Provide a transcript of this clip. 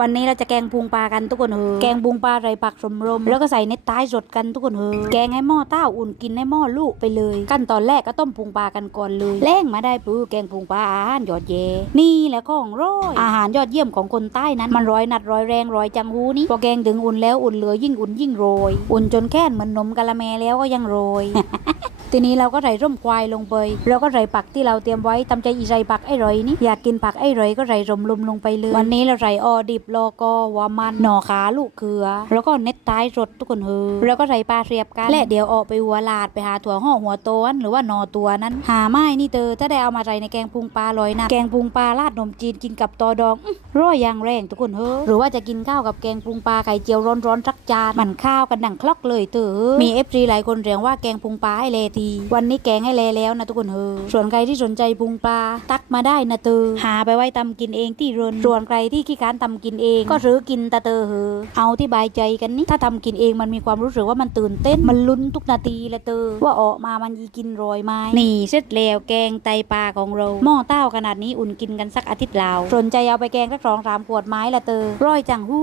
วันนี้เราจะแกงพุงปลากันทุกคนเฮอแกงพุงปลาไรผักสมรม แล้วก็ใส่เน็ตท้ายสดกันทุกคนเฮอแกงให้หม้อเต้าอุ่นกินให้หม้อลูกไปเลย ขั้นตอนแรกก็ต้มพุงปลากันก่อนเลยแล้งมาได้ปื้อแกงพุงปลาอาหารยอดเย นี่แหละของร้อยอาหารยอดเยี่ยมของคนใต้นั้น มันร้อยนัดร้อยแรงร้อยจังหูนี่พอแกงถึงอุ่นแล้วอุ่นเหลือยิ่งอุ่นยิ่งโรย อุ่นจนแค่นเหมือนนมกะละแมแล้วก็ยังโรยทีนี้เราก็ใส่ร่มควายลงไปแล้วก็ใส่ผักที่เราเตรียมไว้ตำใจอีใส่ผักไอ้ร่อยนี่อยากกินผักไอ้ร่อยก็ใส่รมลุมลงไปเลย วันนี้เราใส่ออดิบโลโกหัวมันหน่อขาลูกเขือ แล้วก็เน็ตท้ายรสทุกคนเฮอแล้วก็ใส่ปลาเสียบกันและเดี๋ยวออกไปหัวลาดไปหาถั่วห่อหัวโตนหรือว่าหนอตัวนั้น หาไม้นี่เตอถ้าได้เอามาใส่ในแกงปรุงปลาลอยนะแกงปรุงปลาราดนมจีนกินกับตอดองอื้อร่อยอย่างแรงทุกคนเฮอหรือว่าจะกินข้าวกับแกงปรุงปลาไข่เจียวร้อนๆสักจานมันข้าวกันดังคลอกเลยเตอมีเอฟซีหลายคนเรียกว่าแกงปรุงปลาให้เลที วันนี้แกงให้เลแล้วนะทุกคนเฮอส่วนใครที่สนใจปรุงปลาตักมาได้นะเตอหาไปไว้ตำกินเองที่เรนส่วนใครที่ขี้การตำกินเอง ก็ซื้อกินตะเตอเฮอเอาที่บายใจกันนี่ถ้าทำกินเองมันมีความรู้สึกว่ามันตื่นเต้นมันลุ้นทุกนาทีละเตอว่าออกมามันยีกินโรอยไม้นี่เสร็จแล้วแกงไตปลาของเราหม้อเต้าขนาดนี้อุ่นกินกันสักอาทิตย์ลาวสนใจเอาไปแกงสักสองสามขวดไม้ละเตอร้อยจังหู